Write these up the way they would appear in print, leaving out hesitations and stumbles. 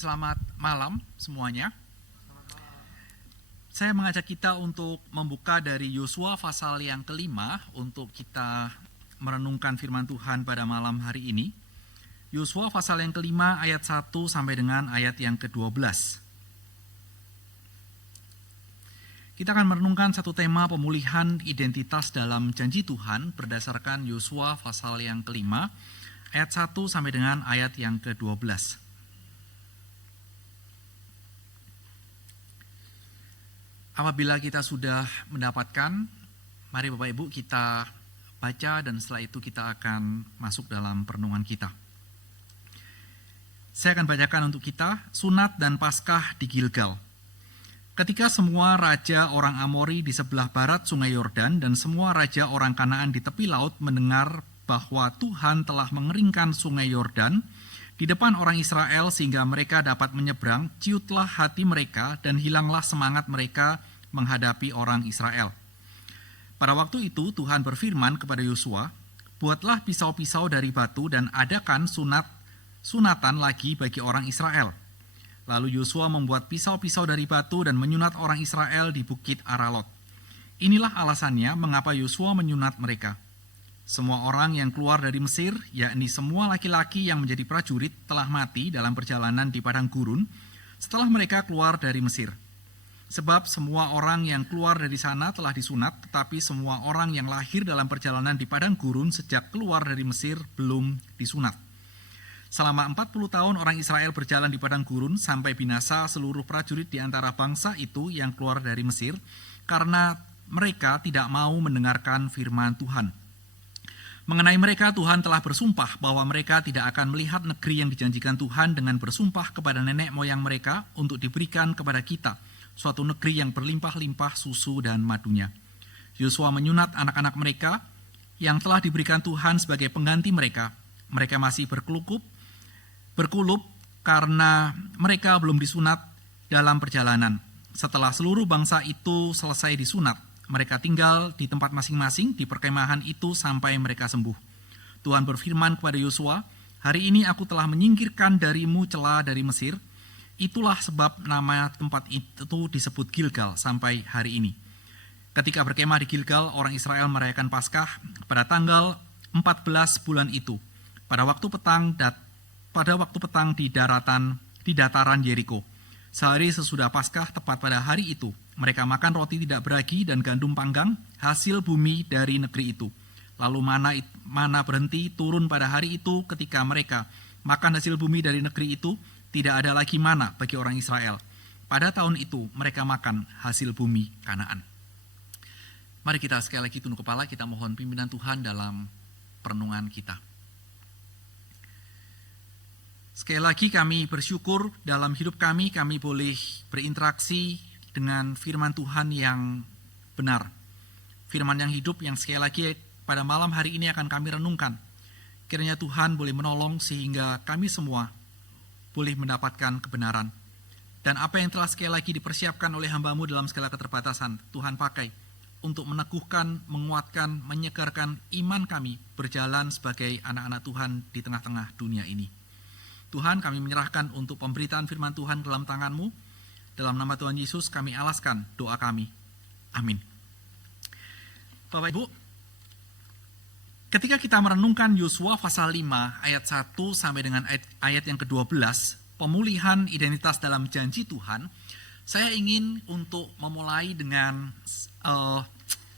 Selamat malam semuanya. Saya mengajak kita untuk membuka dari Yosua pasal yang kelima untuk kita merenungkan firman Tuhan pada malam hari ini. Yosua pasal yang kelima ayat 1 sampai dengan ayat yang ke-12. Kita akan merenungkan satu tema pemulihan identitas dalam janji Tuhan berdasarkan Yosua pasal yang kelima ayat 1 sampai dengan ayat yang ke-12. Apabila kita sudah mendapatkan, mari Bapak Ibu kita baca dan setelah itu kita akan masuk dalam perenungan kita. Saya akan bacakan untuk kita sunat dan Paskah di Gilgal. Ketika semua raja orang Amori di sebelah barat sungai Yordan dan semua raja orang Kanaan di tepi laut mendengar bahwa Tuhan telah mengeringkan sungai Yordan di depan orang Israel sehingga mereka dapat menyeberang, ciutlah hati mereka dan hilanglah semangat mereka menghadapi orang Israel. Pada waktu itu Tuhan berfirman kepada Yosua, buatlah pisau-pisau dari batu dan adakan sunatan lagi bagi orang Israel. Lalu Yosua membuat pisau-pisau dari batu dan menyunat orang Israel di bukit Aralot. Inilah alasannya mengapa Yosua menyunat mereka. Semua orang yang keluar dari Mesir, yakni semua laki-laki yang menjadi prajurit, telah mati dalam perjalanan di padang gurun setelah mereka keluar dari Mesir. Sebab semua orang yang keluar dari sana telah disunat, tetapi semua orang yang lahir dalam perjalanan di padang gurun sejak keluar dari Mesir belum disunat. Selama 40 tahun orang Israel berjalan di padang gurun sampai binasa seluruh prajurit di antara bangsa itu yang keluar dari Mesir, karena mereka tidak mau mendengarkan firman Tuhan. Mengenai mereka Tuhan telah bersumpah bahwa mereka tidak akan melihat negeri yang dijanjikan Tuhan dengan bersumpah kepada nenek moyang mereka untuk diberikan kepada kita, suatu negeri yang berlimpah-limpah susu dan madunya. Yosua menyunat anak-anak mereka yang telah diberikan Tuhan sebagai pengganti mereka. Mereka masih berkulup karena mereka belum disunat dalam perjalanan. Setelah seluruh bangsa itu selesai disunat, mereka tinggal di tempat masing-masing di perkemahan itu sampai mereka sembuh. Tuhan berfirman kepada Yosua, hari ini aku telah menyingkirkan darimu celah dari Mesir. Itulah sebab nama tempat itu disebut Gilgal sampai hari ini. Ketika berkemah di Gilgal, orang Israel merayakan Paskah pada tanggal 14 bulan itu. Pada waktu petang di dataran Yeriko. Sehari sesudah Paskah tepat pada hari itu, mereka makan roti tidak beragi dan gandum panggang, hasil bumi dari negeri itu. Lalu mana berhenti turun pada hari itu ketika mereka makan hasil bumi dari negeri itu. Tidak ada lagi mana bagi orang Israel. Pada tahun itu mereka makan hasil bumi Kanaan. Mari kita sekali lagi tunduk kepala, kita mohon pimpinan Tuhan dalam perenungan kita. Sekali lagi kami bersyukur dalam hidup kami boleh berinteraksi dengan firman Tuhan yang benar. Firman yang hidup yang sekali lagi pada malam hari ini akan kami renungkan. Kiranya Tuhan boleh menolong sehingga kami semua boleh mendapatkan kebenaran. Dan apa yang telah sekali lagi dipersiapkan oleh hamba-Mu dalam segala keterbatasan, Tuhan pakai untuk meneguhkan, menguatkan, menyegarkan iman kami berjalan sebagai anak-anak Tuhan di tengah-tengah dunia ini. Tuhan, kami menyerahkan untuk pemberitaan firman Tuhan dalam tangan-Mu. Dalam nama Tuhan Yesus kami alaskan doa kami. Amin. Bapak Ibu, ketika kita merenungkan Yosua pasal 5 ayat 1 sampai dengan ayat yang ke-12, pemulihan identitas dalam janji Tuhan, saya ingin untuk memulai dengan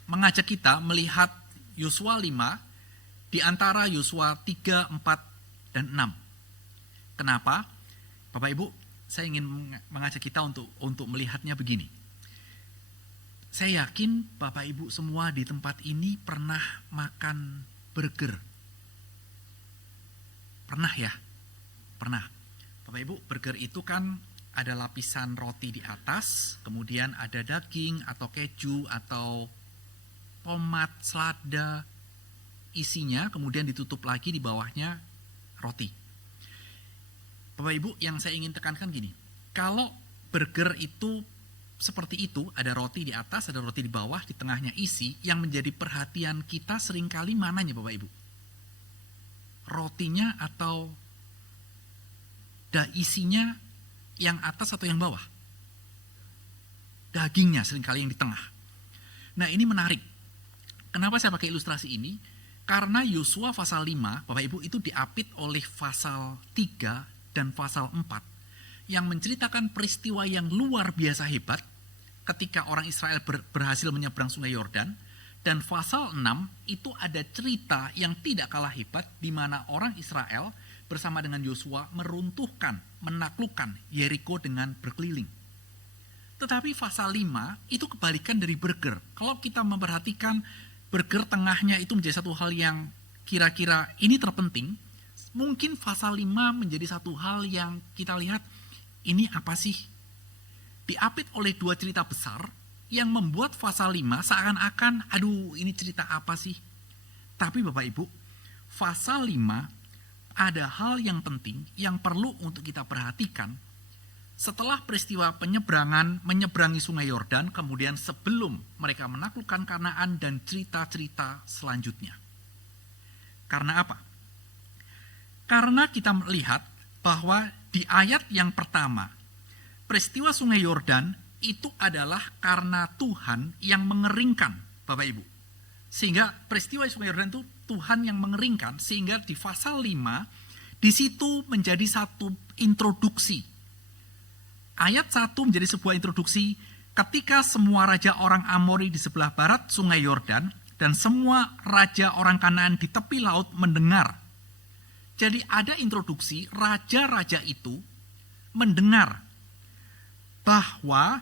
mengajak kita melihat Yosua 5 di antara Yosua 3, 4, dan 6. Kenapa? Bapak Ibu, saya ingin mengajak kita untuk melihatnya begini. Saya yakin Bapak Ibu semua di tempat ini pernah makan burger. Pernah ya? Pernah. Bapak Ibu, burger itu kan ada lapisan roti di atas, kemudian ada daging atau keju atau tomat, selada, isinya, kemudian ditutup lagi di bawahnya roti. Bapak Ibu, yang saya ingin tekankan gini, kalau burger itu seperti itu, ada roti di atas, ada roti di bawah, di tengahnya isi, yang menjadi perhatian kita seringkali mananya Bapak Ibu? Rotinya atau isinya Yang atas atau yang bawah? Dagingnya seringkali yang di tengah. Nah, ini menarik. Kenapa saya pakai ilustrasi ini? Karena Yosua pasal 5, Bapak Ibu, itu diapit oleh pasal 3 dan pasal 4 yang menceritakan peristiwa yang luar biasa hebat ketika orang Israel berhasil menyeberang sungai Yordan. Dan pasal 6 itu ada cerita yang tidak kalah hebat di mana orang Israel bersama dengan Yosua meruntuhkan, menaklukkan Yeriko dengan berkeliling. Tetapi pasal 5 itu kebalikan dari Berger. Kalau kita memperhatikan Berger tengahnya itu menjadi satu hal yang kira-kira ini terpenting, mungkin pasal 5 menjadi satu hal yang kita lihat ini apa sih? Diapit oleh dua cerita besar yang membuat pasal 5 seakan-akan, aduh ini cerita apa sih? Tapi Bapak Ibu, pasal 5 ada hal yang penting yang perlu untuk kita perhatikan setelah peristiwa menyeberangi sungai Yordan, kemudian sebelum mereka menaklukkan Kanaan dan cerita-cerita selanjutnya. Karena apa? Karena kita melihat bahwa di ayat yang pertama, peristiwa sungai Yordan itu adalah karena Tuhan yang mengeringkan, Bapak Ibu. Sehingga peristiwa sungai Yordan itu Tuhan yang mengeringkan, sehingga di pasal 5, di situ menjadi satu introduksi. Ayat 1 menjadi sebuah introduksi ketika semua raja orang Amori di sebelah barat sungai Yordan dan semua raja orang Kanaan di tepi laut mendengar. Jadi ada introduksi, raja-raja itu mendengar bahwa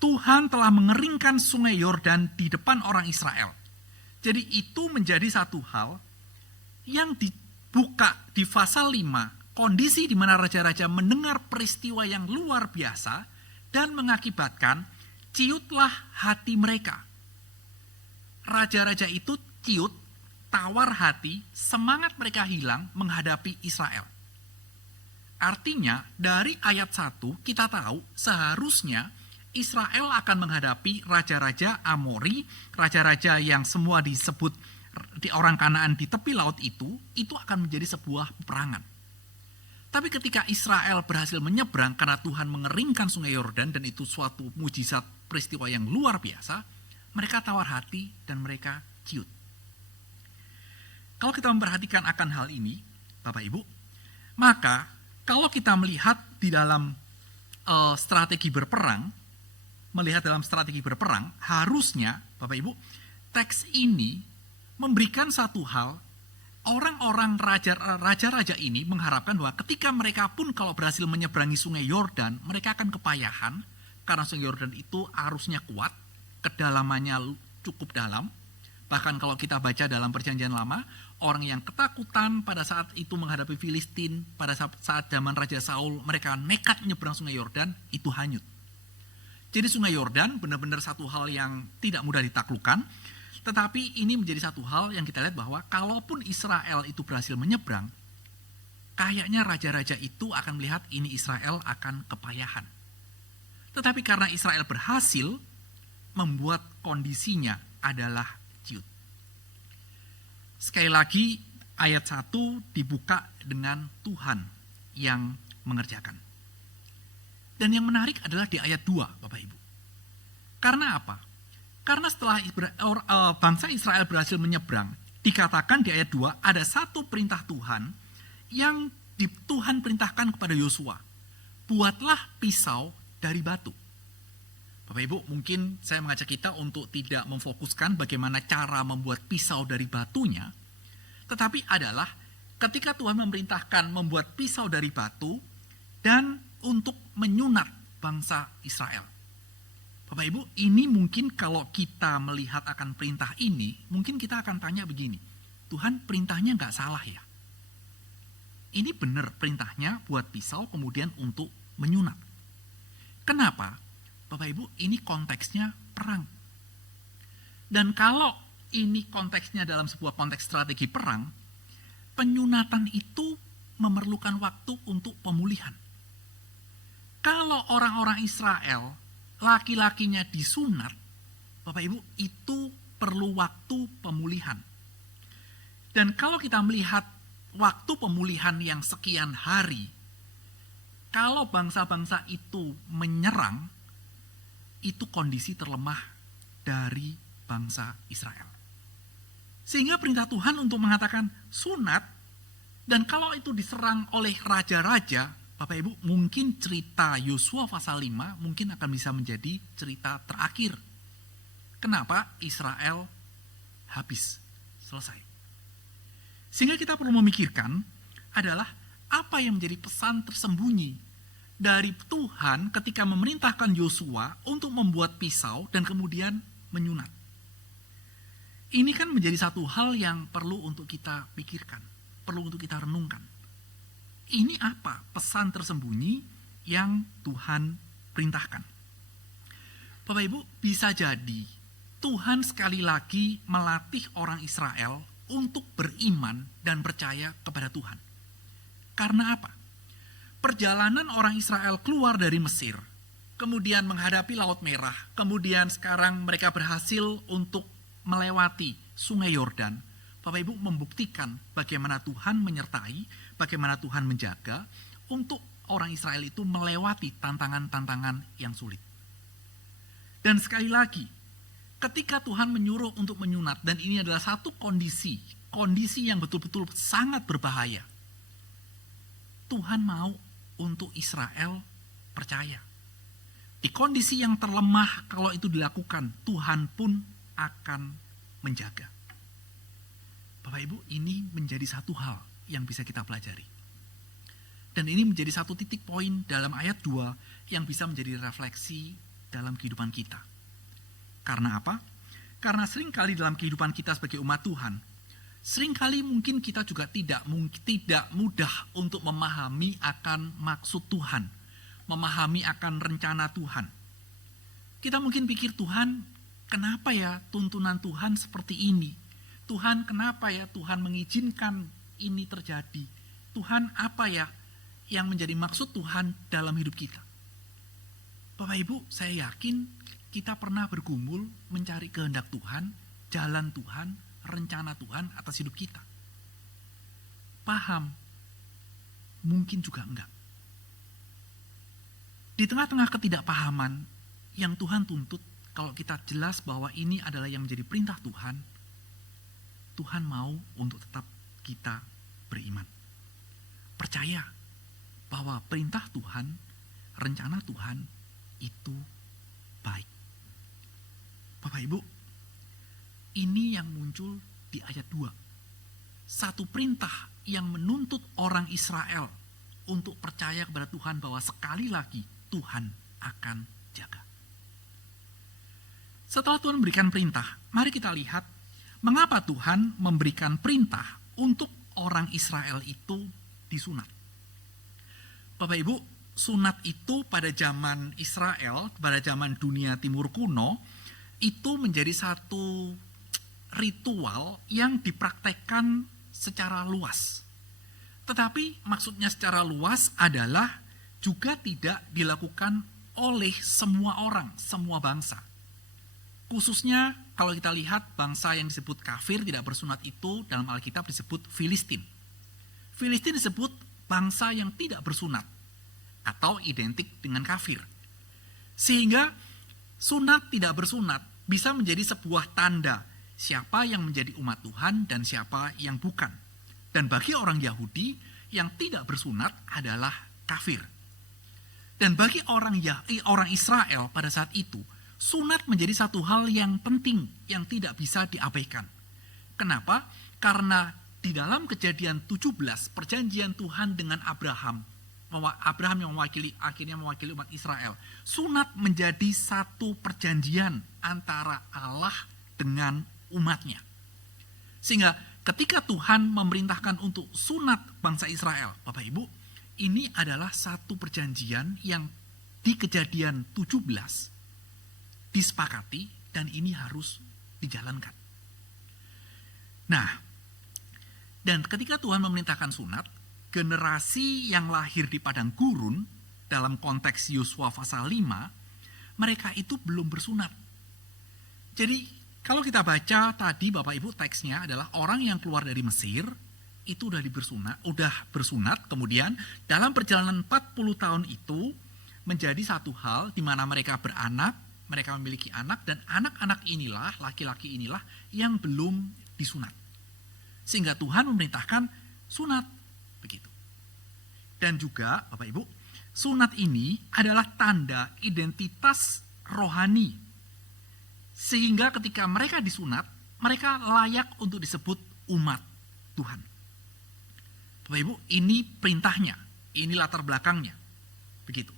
Tuhan telah mengeringkan sungai Yordan di depan orang Israel. Jadi itu menjadi satu hal yang dibuka di pasal 5, kondisi di mana raja-raja mendengar peristiwa yang luar biasa dan mengakibatkan ciutlah hati mereka. Raja-raja itu ciut, tawar hati, semangat mereka hilang menghadapi Israel. Artinya dari ayat 1 kita tahu seharusnya Israel akan menghadapi raja-raja Amori, raja-raja yang semua disebut di orang Kanaan di tepi laut itu akan menjadi sebuah peperangan. Tapi ketika Israel berhasil menyeberang karena Tuhan mengeringkan sungai Yordan dan itu suatu mujizat peristiwa yang luar biasa, mereka tawar hati dan mereka ciut. Kalau kita memperhatikan akan hal ini, Bapak Ibu, maka kalau kita melihat di dalam strategi berperang, harusnya Bapak Ibu, teks ini memberikan satu hal, orang-orang raja-raja ini mengharapkan bahwa ketika mereka pun kalau berhasil menyeberangi sungai Yordan, mereka akan kepayahan, karena sungai Yordan itu arusnya kuat, kedalamannya cukup dalam. Bahkan kalau kita baca dalam perjanjian lama, orang yang ketakutan pada saat itu menghadapi Filistin, pada saat zaman Raja Saul, mereka nekat menyeberang sungai Yordan, itu hanyut. Jadi sungai Yordan benar-benar satu hal yang tidak mudah ditaklukkan, tetapi ini menjadi satu hal yang kita lihat bahwa kalaupun Israel itu berhasil menyeberang, kayaknya raja-raja itu akan melihat ini Israel akan kepayahan. Tetapi karena Israel berhasil, membuat kondisinya adalah ciut. Sekali lagi ayat 1 dibuka dengan Tuhan yang mengerjakan. Dan yang menarik adalah di ayat 2, Bapak Ibu. Karena apa? Karena setelah bangsa Israel berhasil menyeberang, dikatakan di ayat 2 ada satu perintah Tuhan yang Tuhan perintahkan kepada Yosua. Buatlah pisau dari batu. Bapak Ibu, mungkin saya mengajak kita untuk tidak memfokuskan bagaimana cara membuat pisau dari batunya, tetapi adalah ketika Tuhan memerintahkan membuat pisau dari batu dan untuk menyunat bangsa Israel. Bapak Ibu, ini mungkin kalau kita melihat akan perintah ini, mungkin kita akan tanya begini, Tuhan perintahnya nggak salah ya? Ini benar perintahnya buat pisau kemudian untuk menyunat. Kenapa? Bapak Ibu, ini konteksnya perang. Dan kalau ini konteksnya dalam sebuah konteks strategi perang, penyunatan itu memerlukan waktu untuk pemulihan. Kalau orang-orang Israel, laki-lakinya disunat, Bapak Ibu, itu perlu waktu pemulihan. Dan kalau kita melihat waktu pemulihan yang sekian hari, kalau bangsa-bangsa itu menyerang, itu kondisi terlemah dari bangsa Israel. Sehingga perintah Tuhan untuk mengatakan sunat, dan kalau itu diserang oleh raja-raja, Bapak Ibu, mungkin cerita Yosua pasal 5 mungkin akan bisa menjadi cerita terakhir. Kenapa? Israel habis, selesai. Sehingga kita perlu memikirkan adalah apa yang menjadi pesan tersembunyi dari Tuhan ketika memerintahkan Yosua untuk membuat pisau dan kemudian menyunat. Ini kan menjadi satu hal yang perlu untuk kita pikirkan, perlu untuk kita renungkan. Ini apa pesan tersembunyi yang Tuhan perintahkan? Bapak Ibu, bisa jadi Tuhan sekali lagi melatih orang Israel untuk beriman dan percaya kepada Tuhan. Karena apa? Perjalanan orang Israel keluar dari Mesir, kemudian menghadapi Laut Merah, kemudian sekarang mereka berhasil untuk melewati Sungai Yordan. Bapak Ibu membuktikan bagaimana Tuhan menyertai, bagaimana Tuhan menjaga untuk orang Israel itu melewati tantangan-tantangan yang sulit. Dan sekali lagi, ketika Tuhan menyuruh untuk menyunat, dan ini adalah satu kondisi yang betul-betul sangat berbahaya. Tuhan mau untuk Israel percaya. Di kondisi yang terlemah kalau itu dilakukan, Tuhan pun akan menjaga. Bapak Ibu, ini menjadi satu hal yang bisa kita pelajari. Dan ini menjadi satu titik poin dalam ayat 2 yang bisa menjadi refleksi dalam kehidupan kita. Karena apa? Karena seringkali dalam kehidupan kita sebagai umat Tuhan, seringkali mungkin kita juga tidak mudah untuk memahami akan maksud Tuhan, memahami akan rencana Tuhan. Kita mungkin pikir, Tuhan, kenapa ya tuntunan Tuhan seperti ini? Tuhan, kenapa ya Tuhan mengizinkan ini terjadi? Tuhan, apa ya yang menjadi maksud Tuhan dalam hidup kita? Bapak Ibu, saya yakin kita pernah bergumul mencari kehendak Tuhan, jalan Tuhan, rencana Tuhan atas hidup kita. Paham? Mungkin juga enggak. Di tengah-tengah ketidakpahaman yang Tuhan tuntut, kalau kita jelas bahwa ini adalah yang menjadi perintah Tuhan, Tuhan mau untuk tetap kita beriman. Percaya bahwa perintah Tuhan, rencana Tuhan itu baik. Bapak Ibu, ini yang muncul di ayat 2. Satu perintah yang menuntut orang Israel untuk percaya kepada Tuhan bahwa sekali lagi Tuhan akan jaga. Setelah Tuhan memberikan perintah, mari kita lihat mengapa Tuhan memberikan perintah untuk orang Israel itu disunat. Bapak Ibu, sunat itu pada zaman Israel, pada zaman dunia timur kuno, itu menjadi satu ritual yang dipraktekkan secara luas. Tetapi maksudnya secara luas adalah juga tidak dilakukan oleh semua orang, semua bangsa. Khususnya kalau kita lihat bangsa yang disebut kafir tidak bersunat itu dalam Alkitab disebut Filistin. Filistin disebut bangsa yang tidak bersunat atau identik dengan kafir. Sehingga sunat tidak bersunat bisa menjadi sebuah tanda siapa yang menjadi umat Tuhan dan siapa yang bukan. Dan bagi orang Yahudi yang tidak bersunat adalah kafir. Dan bagi orang Israel pada saat itu, sunat menjadi satu hal yang penting yang tidak bisa diabaikan. Kenapa? Karena di dalam Kejadian 17 perjanjian Tuhan dengan Abraham yang akhirnya mewakili umat Israel. Sunat menjadi satu perjanjian antara Allah dengan umatnya. Sehingga ketika Tuhan memerintahkan untuk sunat bangsa Israel, Bapak Ibu, ini adalah satu perjanjian yang di Kejadian 17 disepakati dan ini harus dijalankan. Nah, dan ketika Tuhan memerintahkan sunat, generasi yang lahir di padang gurun dalam konteks Yosua pasal 5, mereka itu belum bersunat. Jadi kalau kita baca tadi Bapak Ibu teksnya adalah orang yang keluar dari Mesir, itu udah bersunat, kemudian dalam perjalanan 40 tahun itu menjadi satu hal di mana mereka beranak, mereka memiliki anak, dan anak-anak inilah, laki-laki inilah yang belum disunat. Sehingga Tuhan memerintahkan sunat, begitu. Dan juga, Bapak Ibu, sunat ini adalah tanda identitas rohani. Sehingga ketika mereka disunat, mereka layak untuk disebut umat Tuhan. Bapak Ibu, ini perintahnya, ini latar belakangnya. Begitu.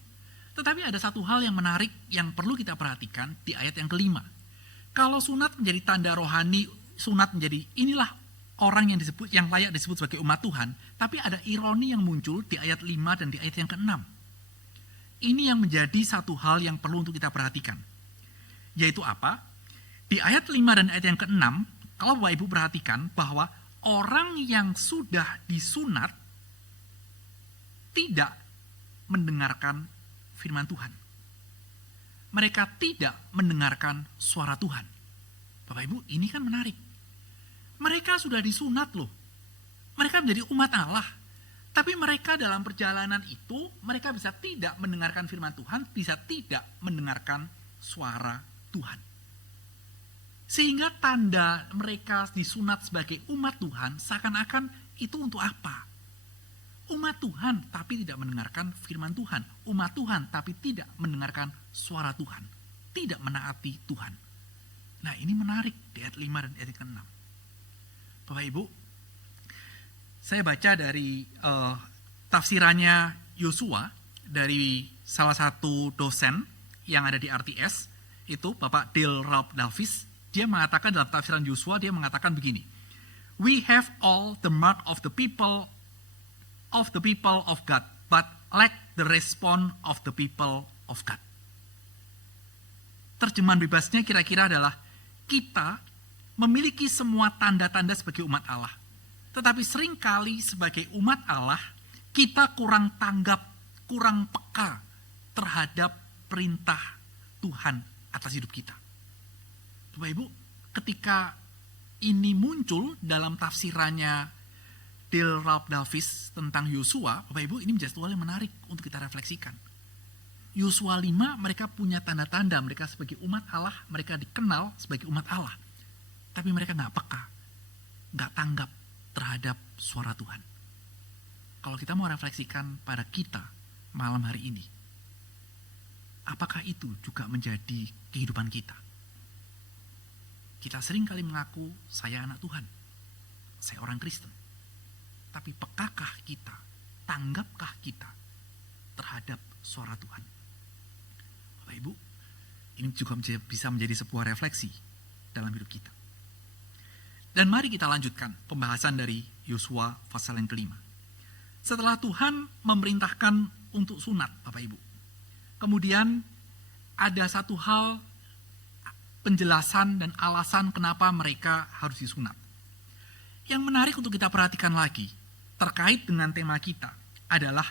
Tetapi ada satu hal yang menarik yang perlu kita perhatikan di ayat yang kelima. Kalau sunat menjadi tanda rohani, sunat menjadi inilah orang yang layak disebut sebagai umat Tuhan, tapi ada ironi yang muncul di ayat 5 dan di ayat yang ke-6. Ini yang menjadi satu hal yang perlu untuk kita perhatikan. Yaitu apa? Di ayat 5 dan ayat yang ke-6, kalau Bapak Ibu perhatikan bahwa orang yang sudah disunat tidak mendengarkan firman Tuhan. Mereka tidak mendengarkan suara Tuhan. Bapak Ibu, ini kan menarik. Mereka sudah disunat loh. Mereka menjadi umat Allah. Tapi mereka dalam perjalanan itu, mereka bisa tidak mendengarkan firman Tuhan, bisa tidak mendengarkan suara Tuhan. Sehingga tanda mereka disunat sebagai umat Tuhan seakan-akan itu untuk apa? Umat Tuhan tapi tidak mendengarkan firman Tuhan. Umat Tuhan tapi tidak mendengarkan suara Tuhan. Tidak menaati Tuhan. Nah, ini menarik di ayat 5 dan ayat 6. Bapak Ibu, saya baca dari tafsirannya Yosua dari salah satu dosen yang ada di RTS, itu Bapak Dale Ralph Davis. Dia mengatakan dalam tafsiran Yosua, dia mengatakan begini. We have all the mark of the people of God, but lack the response of the people of God. Terjemahan bebasnya kira-kira adalah kita memiliki semua tanda-tanda sebagai umat Allah. Tetapi seringkali sebagai umat Allah, kita kurang tanggap, kurang peka terhadap perintah Tuhan atas hidup kita. Bapak Ibu, ketika ini muncul dalam tafsirannya Dale Ralph Davis tentang Yosua, Bapak Ibu, ini menjadi hal yang menarik untuk kita refleksikan. Yosua 5, mereka punya tanda-tanda, mereka sebagai umat Allah, mereka dikenal sebagai umat Allah. Tapi mereka nggak peka, nggak tanggap terhadap suara Tuhan. Kalau kita mau refleksikan pada kita malam hari ini, apakah itu juga menjadi kehidupan kita? Kita sering kali mengaku, saya anak Tuhan, saya orang Kristen. Tapi pekakah kita, tanggapkah kita terhadap suara Tuhan? Bapak Ibu, ini juga bisa menjadi sebuah refleksi dalam hidup kita. Dan mari kita lanjutkan pembahasan dari Yosua pasal yang kelima. Setelah Tuhan memerintahkan untuk sunat, Bapak Ibu, kemudian ada satu hal penjelasan dan alasan kenapa mereka harus disunat. Yang menarik untuk kita perhatikan lagi terkait dengan tema kita adalah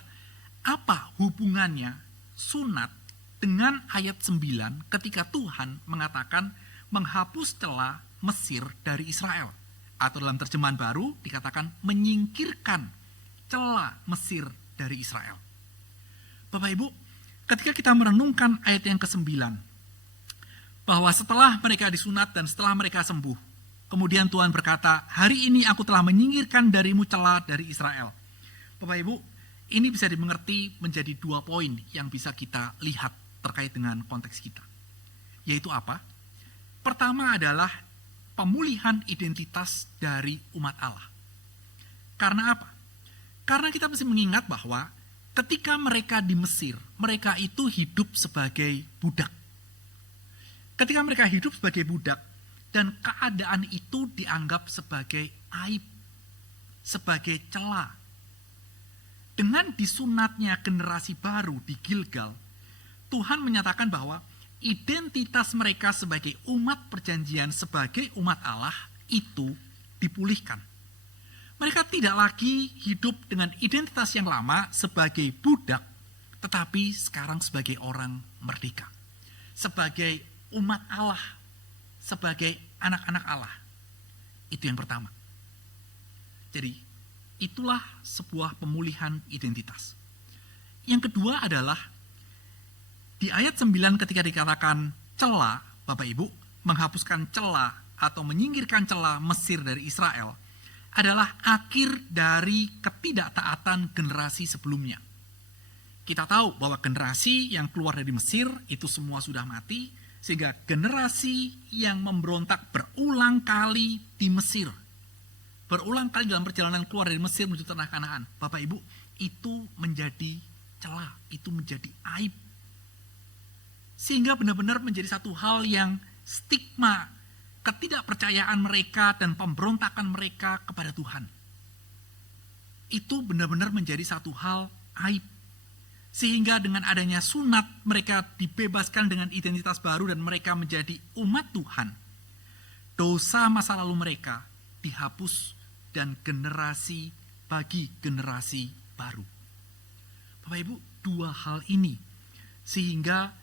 apa hubungannya sunat dengan ayat 9 ketika Tuhan mengatakan menghapus celah Mesir dari Israel. Atau dalam terjemahan baru dikatakan menyingkirkan celah Mesir dari Israel. Bapak Ibu, ketika kita merenungkan ayat yang ke-9, bahwa setelah mereka disunat dan setelah mereka sembuh, kemudian Tuhan berkata, hari ini aku telah menyingkirkan darimu celah dari Israel. Bapak Ibu, ini bisa dimengerti menjadi 2 poin yang bisa kita lihat terkait dengan konteks kita. Yaitu apa? Pertama adalah pemulihan identitas dari umat Allah. Karena apa? Karena kita mesti mengingat bahwa ketika mereka di Mesir, mereka itu hidup sebagai budak. Ketika mereka hidup sebagai budak, dan keadaan itu dianggap sebagai aib, sebagai celah. Dengan disunatnya generasi baru di Gilgal, Tuhan menyatakan bahwa identitas mereka sebagai umat perjanjian, sebagai umat Allah itu dipulihkan. Mereka tidak lagi hidup dengan identitas yang lama sebagai budak, tetapi sekarang sebagai orang merdeka. Sebagai umat Allah, sebagai anak-anak Allah. Itu yang pertama. Jadi, Itulah sebuah pemulihan identitas. Yang kedua adalah di ayat 9 ketika dikatakan cela, Bapak Ibu, menghapuskan cela atau menyingkirkan cela Mesir dari Israel adalah akhir dari ketidaktaatan generasi sebelumnya. Kita tahu bahwa generasi yang keluar dari Mesir itu semua sudah mati, sehingga generasi yang memberontak berulang kali di Mesir, berulang kali dalam perjalanan keluar dari Mesir menuju tanah Kanaan, Bapak Ibu, itu menjadi celah, itu menjadi aib. Sehingga benar-benar menjadi satu hal yang stigma ketidakpercayaan mereka dan pemberontakan mereka kepada Tuhan. Itu benar-benar menjadi satu hal aib. Sehingga dengan adanya sunat mereka dibebaskan dengan identitas baru dan mereka menjadi umat Tuhan. Dosa masa lalu mereka dihapus dan generasi bagi generasi baru. Bapak Ibu, dua hal ini sehingga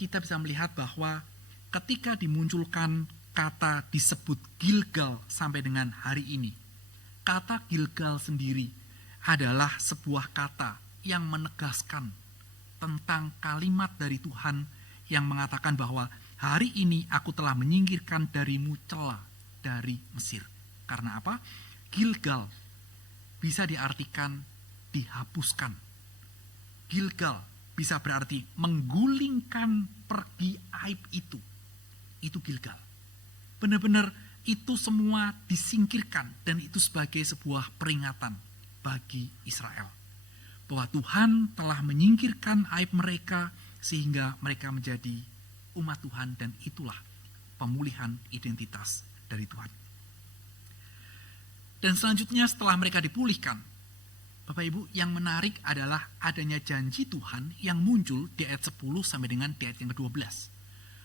kita bisa melihat bahwa ketika dimunculkan kata disebut Gilgal sampai dengan hari ini, kata Gilgal sendiri adalah sebuah kata yang menegaskan tentang kalimat dari Tuhan yang mengatakan bahwa hari ini aku telah menyingkirkan darimu celah dari Mesir. Karena apa? Gilgal bisa diartikan dihapuskan. Gilgal bisa berarti menggulingkan pergi aib itu. Itu Gilgal. Benar-benar itu semua disingkirkan dan itu sebagai sebuah peringatan bagi Israel. Bahwa Tuhan telah menyingkirkan aib mereka sehingga mereka menjadi umat Tuhan dan itulah pemulihan identitas dari Tuhan. Dan selanjutnya setelah mereka dipulihkan, Bapak Ibu, yang menarik adalah adanya janji Tuhan yang muncul di ayat 10 sampai dengan di ayat yang ke-12.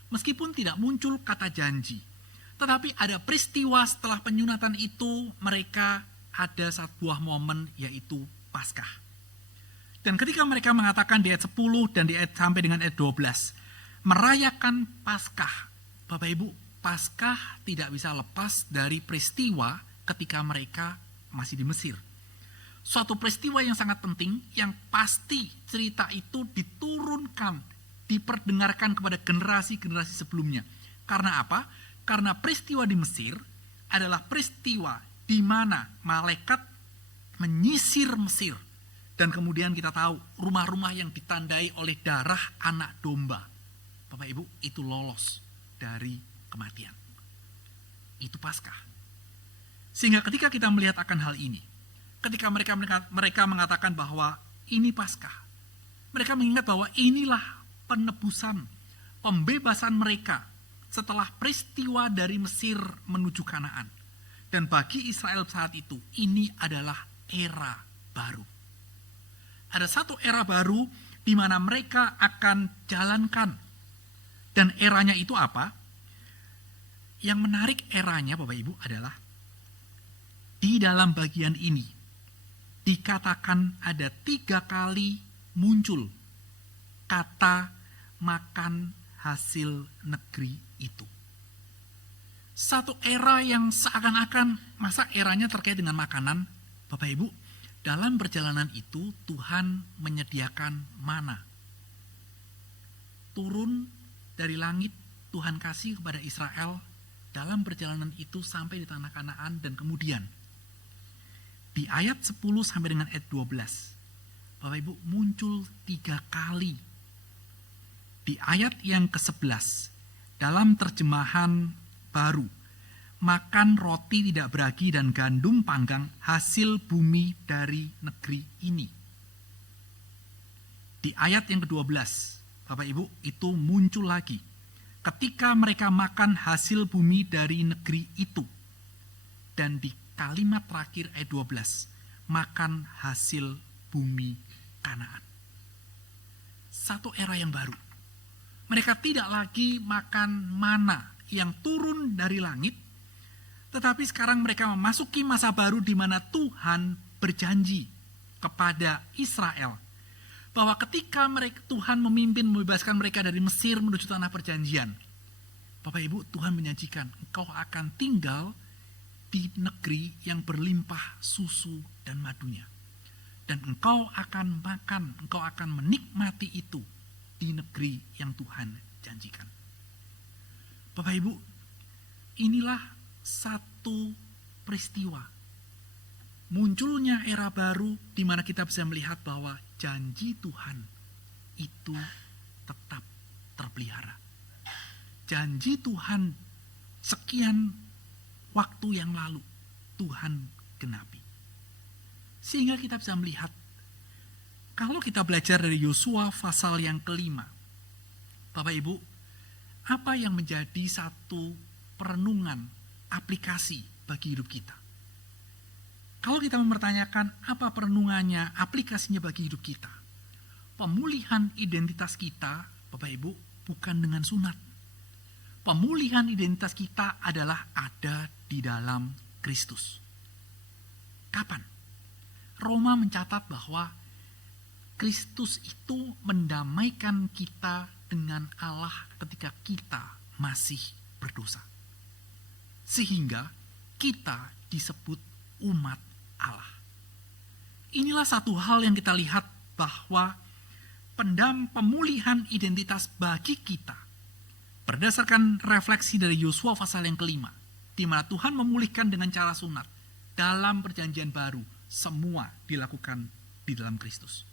Meskipun tidak muncul kata janji, tetapi ada peristiwa setelah penyunatan itu mereka ada sebuah momen yaitu Paskah. Dan ketika mereka mengatakan di ayat 10 dan di ayat sampai dengan ayat 12, merayakan Paskah. Bapak Ibu, Paskah tidak bisa lepas dari peristiwa ketika mereka masih di Mesir. Suatu peristiwa yang sangat penting, yang pasti cerita itu diturunkan, diperdengarkan kepada generasi-generasi sebelumnya. Karena apa? Karena peristiwa di Mesir adalah peristiwa di mana malaikat menyisir Mesir. Dan kemudian kita tahu rumah-rumah yang ditandai oleh darah anak domba. Bapak Ibu, itu lolos dari kematian. Itu Paskah. Sehingga ketika kita melihat akan hal ini, ketika mereka mengatakan bahwa ini Paskah, mereka mengingat bahwa inilah penebusan, pembebasan mereka setelah peristiwa dari Mesir menuju Kanaan. Dan bagi Israel saat itu, ini adalah era baru. Ada satu era baru di mana mereka akan jalankan. Dan eranya itu apa? Yang menarik eranya Bapak Ibu adalah di dalam bagian ini dikatakan ada 3 kali muncul kata makan hasil negeri itu. Satu era yang seakan-akan masa eranya terkait dengan makanan, Bapak Ibu, dalam perjalanan itu Tuhan menyediakan mana. Turun dari langit Tuhan kasih kepada Israel dalam perjalanan itu sampai di tanah Kanaan dan kemudian di ayat 10 sampai dengan ayat 12 Bapak Ibu muncul 3 kali. Di ayat yang ke-11 dalam terjemahan baru, makan roti tidak beragi dan gandum panggang hasil bumi dari negeri ini. Di ayat yang ke-12, Bapak Ibu, itu muncul lagi. Ketika mereka makan hasil bumi dari negeri itu. Dan di kalimat terakhir ayat 12, makan hasil bumi Kanaan. Satu era yang baru. Mereka tidak lagi makan mana yang turun dari langit, tetapi sekarang mereka memasuki masa baru di mana Tuhan berjanji kepada Israel bahwa ketika Tuhan memimpin membebaskan mereka dari Mesir menuju tanah perjanjian, Bapak Ibu, Tuhan menjanjikan engkau akan tinggal di negeri yang berlimpah susu dan madunya. Dan engkau akan makan, engkau akan menikmati itu di negeri yang Tuhan janjikan. Bapak Ibu, inilah satu peristiwa. Munculnya era baru di mana kita bisa melihat bahwa janji Tuhan itu tetap terpelihara. Janji Tuhan sekian waktu yang lalu Tuhan genapi. Sehingga kita bisa melihat, kalau kita belajar dari Yosua pasal yang kelima, Bapak Ibu, apa yang menjadi satu perenungan aplikasi bagi hidup kita? Kalau kita mempertanyakan apa perenungannya, aplikasinya bagi hidup kita, pemulihan identitas kita, Bapak Ibu, bukan dengan sunat. Pemulihan identitas kita adalah ada di dalam Kristus. Kapan? Roma mencatat bahwa Kristus itu mendamaikan kita dengan Allah ketika kita masih berdosa. Sehingga kita disebut umat Allah. Inilah satu hal yang kita lihat bahwa pemulihan identitas bagi kita berdasarkan refleksi dari Yosua pasal yang kelima, di mana Tuhan memulihkan dengan cara sunat. Dalam perjanjian baru, semua dilakukan di dalam Kristus.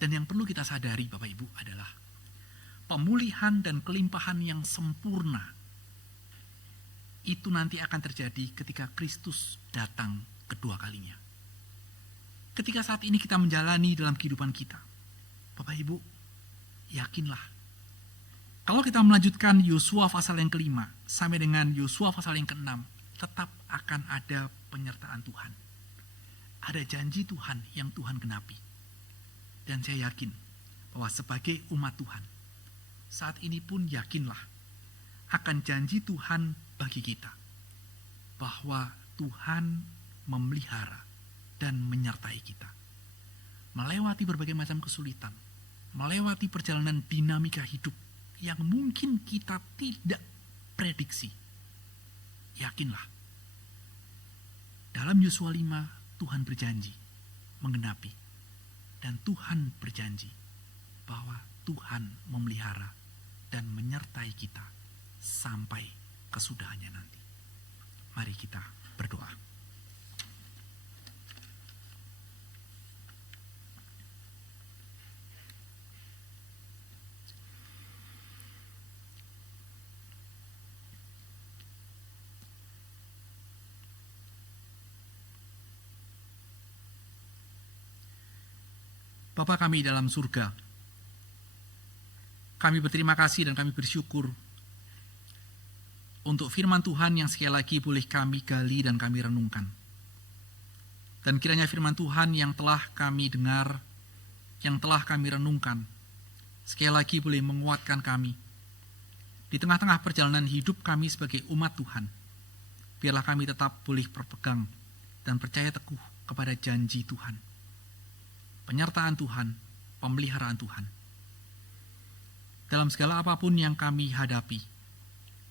Dan yang perlu kita sadari Bapak Ibu adalah pemulihan dan kelimpahan yang sempurna itu nanti akan terjadi ketika Kristus datang kedua kalinya. Ketika saat ini kita menjalani dalam kehidupan kita, Bapak Ibu, yakinlah. Kalau kita melanjutkan Yosua pasal yang kelima sampai dengan Yosua pasal yang keenam, tetap akan ada penyertaan Tuhan. Ada janji Tuhan yang Tuhan genapi. Dan saya yakin bahwa sebagai umat Tuhan, saat ini pun yakinlah akan janji Tuhan bagi kita. Bahwa Tuhan memelihara dan menyertai kita. Melewati berbagai macam kesulitan. Melewati perjalanan dinamika hidup yang mungkin kita tidak prediksi. Yakinlah. Dalam Yosua 5, Tuhan berjanji menggenapi. Dan Tuhan berjanji bahwa Tuhan memelihara dan menyertai kita sampai kesudahannya nanti. Mari kita berdoa. Bapa kami dalam surga, kami berterima kasih dan kami bersyukur untuk firman Tuhan yang sekali lagi boleh kami gali dan kami renungkan. Dan kiranya firman Tuhan yang telah kami dengar, yang telah kami renungkan, sekali lagi boleh menguatkan kami. Di tengah-tengah perjalanan hidup kami sebagai umat Tuhan, biarlah kami tetap boleh berpegang dan percaya teguh kepada janji Tuhan. Penyertaan Tuhan, pemeliharaan Tuhan. Dalam segala apapun yang kami hadapi,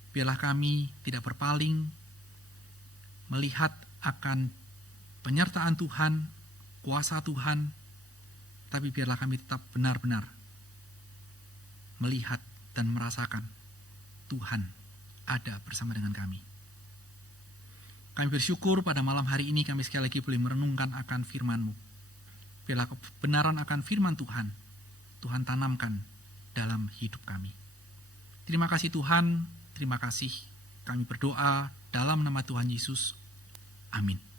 biarlah kami tidak berpaling, melihat akan penyertaan Tuhan, kuasa Tuhan, tapi biarlah kami tetap benar-benar melihat dan merasakan Tuhan ada bersama dengan kami. Kami bersyukur pada malam hari ini kami sekali lagi boleh merenungkan akan firman-Mu. Biarlah kebenaran akan firman Tuhan, Tuhan tanamkan dalam hidup kami. Terima kasih Tuhan, terima kasih. Kami berdoa dalam nama Tuhan Yesus. Amin.